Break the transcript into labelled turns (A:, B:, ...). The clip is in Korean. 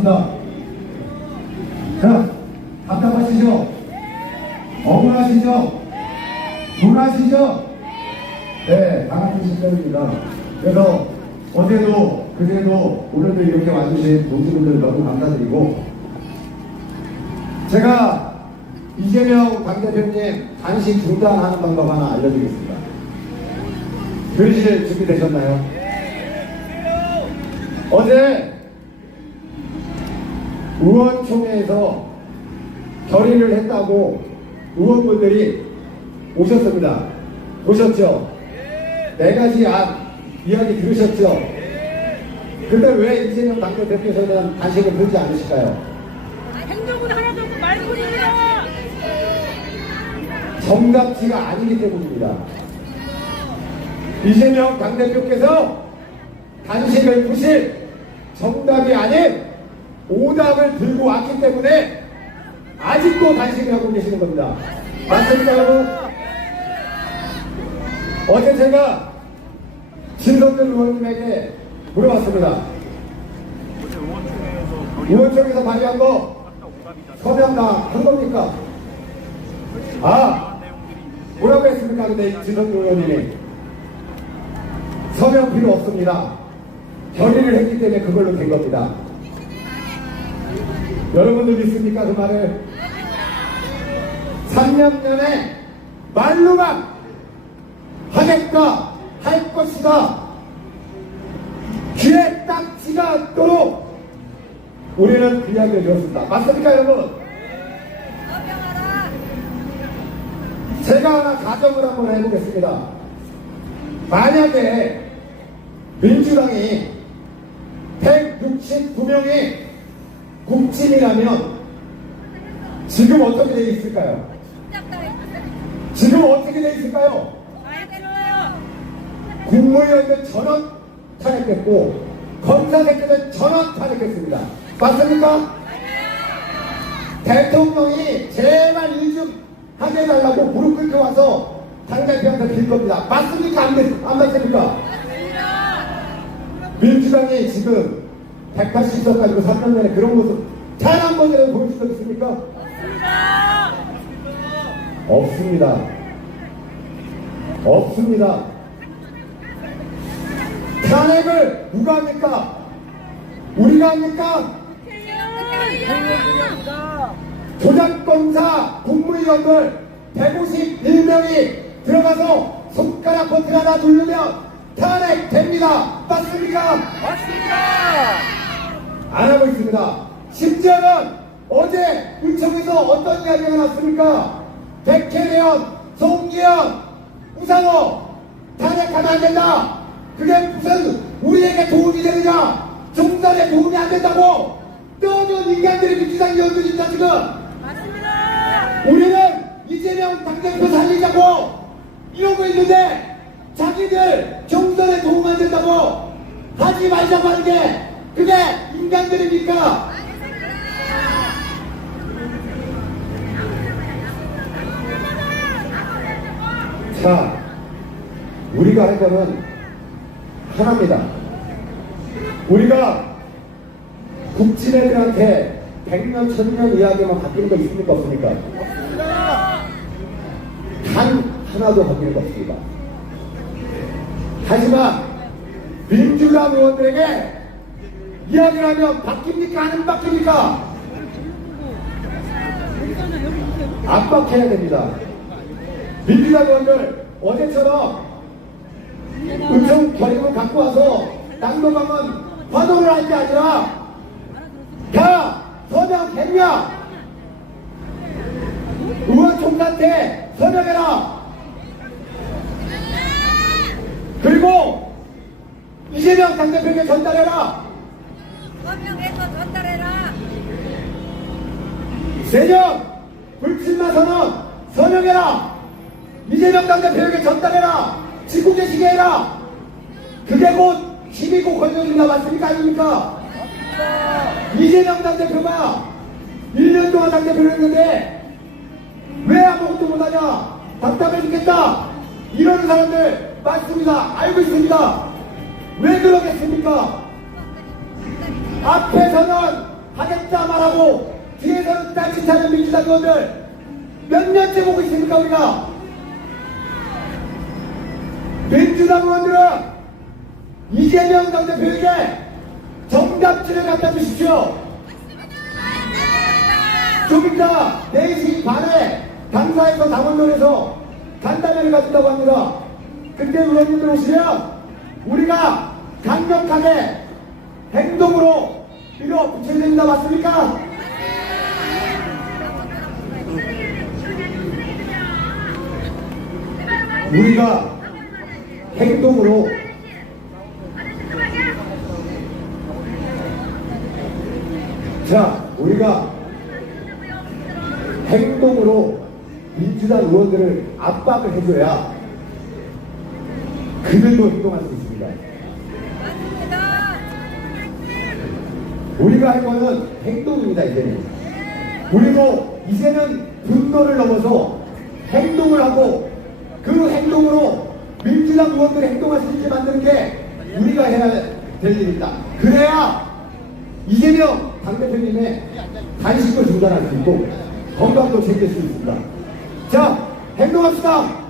A: 반갑습니다. 자, 답답하시죠? 억울하시죠? 분하시죠? 네, 다 같은 시점입니다. 그래서 어제도, 그제도, 오늘도 이렇게 와주신 동지분들 너무 감사드리고, 제가 이재명 당대표님 단식 중단하는 방법 하나 알려드리겠습니다. 들으실 준비 되셨나요? 어제 의원총회에서 결의를 했다고 의원분들이 오셨습니다. 보셨죠? 네 가지 안 이야기 들으셨죠? 근데 왜 이재명 당대표께서는 단식을 들지 않으실까요?
B: 행동은 하나도 없고 말뿐이야.
A: 정답지가 아니기 때문입니다. 이재명 당대표께서 단식을 부실 정답이 아닌 오답을 들고 왔기 때문에 아직도 단식을 하고 계시는 겁니다. 맞습니까, 여러분? 어제 제가 진성근 의원님에게 물어봤습니다. 의원총회에서 발의한 거 서명 다한 겁니까? 아, 뭐라고 했습니까? 근데 진성근 의원님이 서명 필요 없습니다. 결의를 했기 때문에 그걸로 된 겁니다. 여러분들 믿습니까? 그 말을? 3년 전에 말로만 하겠다, 할 것이다. 귀에 딱지가 않도록 우리는 그 이야기를 들었습니다. 맞습니까, 여러분? 제가 하나 가정을 한번 해보겠습니다. 만약에 민주당이 169명이 국진이라면 지금 어떻게 돼 있을까요? 지금 어떻게 돼 있을까요? 국무위원들 전원 탄핵했고 검사새끼들 전원 탄핵했습니다. 맞습니까? 대통령이 제발 일좀 하게 해달라고 무릎 꿇고 와서 당대표한테 빌 겁니다. 맞습니까? 안, 맞- 안 맞습니까? 민주당이 지금 180석 가지고 3년 전에 그런 모습 단 한 번이라도 보여준 적 있습니까? 없습니다. 없습니다. 탄핵을 누가 합니까? 우리가 합니까? 조작검사 국무위원들 151명이 들어가서 손가락 버튼 하나 누르면 탄핵됩니다. 맞습니까? 안 하고 있습니다. 심지어는 어제 의총에서 어떤 이야기가 났습니까? 백혜련, 송기현, 우상호 탄핵하면 안 된다. 그게 무슨 우리에게 도움이 되느냐? 종전에 도움이 안 된다고 떠든 인간들이 민주당 의원들입니다 지금. 우리는 이재명 당대표 살리자고 이러고 있는데 자기들 된다고 하지 말자고 하는 게 그게 인간들입니까? 자, 우리가 할 거는 하나입니다. 우리가 국진애들한테 백년, 천년 이야기만 바뀌는 거 있습니까? 없습니까? 단 하나도 바뀌는 거 없습니다. 하지만 민주당 의원들에게 이야기를 하면 바뀝니까? 안 바뀝니까? 압박해야 됩니다. 민주당 의원들 어제처럼 의총 결의문 갖고 와서 남도강은 화동을 할 게 아니라 야 서명 했냐 의원총장한테 서명해라 그리고 이재명 당대표에게 전달해라.
B: 서명해서 전달해라.
A: 세정 불출마 선언 서명해라. 이재명 당대표에게 전달해라. 계시게 해라. 그게 곧 힘이고 권력입니다 맞습니까? 아닙니까? 이재명 당대표가 1년 동안 당대표를 했는데 왜 아무것도 못하냐? 답답해 죽겠다. 이러는 사람들 많습니다. 알고 있습니다 왜 그러겠습니까? 앞에서는 다 말하고 뒤에서는 딴짓하는 민주당 의원들 몇 년째 보고 있습니까 우리가? 민주당 의원들은 이재명 당대표에게 정답지를 갖다 주십시오. 좀 이따 4시 반에 당사에서 당원론에서 간담회를 가진다고 합니다. 그때 의원님들 오시면 우리가 강력하게 행동으로 밀어붙여야 됩니다. 맞습니까? 우리가 행동으로 자 우리가 행동으로 민주당 의원들을 압박을 해줘야 그들도 행동할 수 있습니 우리가 할 거는 행동입니다, 이제는. 우리도 이제는 분노를 넘어서 행동을 하고 그 행동으로 민주당 의원들이 행동할 수 있게 만드는 게 우리가 해야 될 일입니다. 그래야 이재명 당대표님의 단식도 중단할 수 있고 건강도 챙길 수 있습니다. 자, 행동합시다!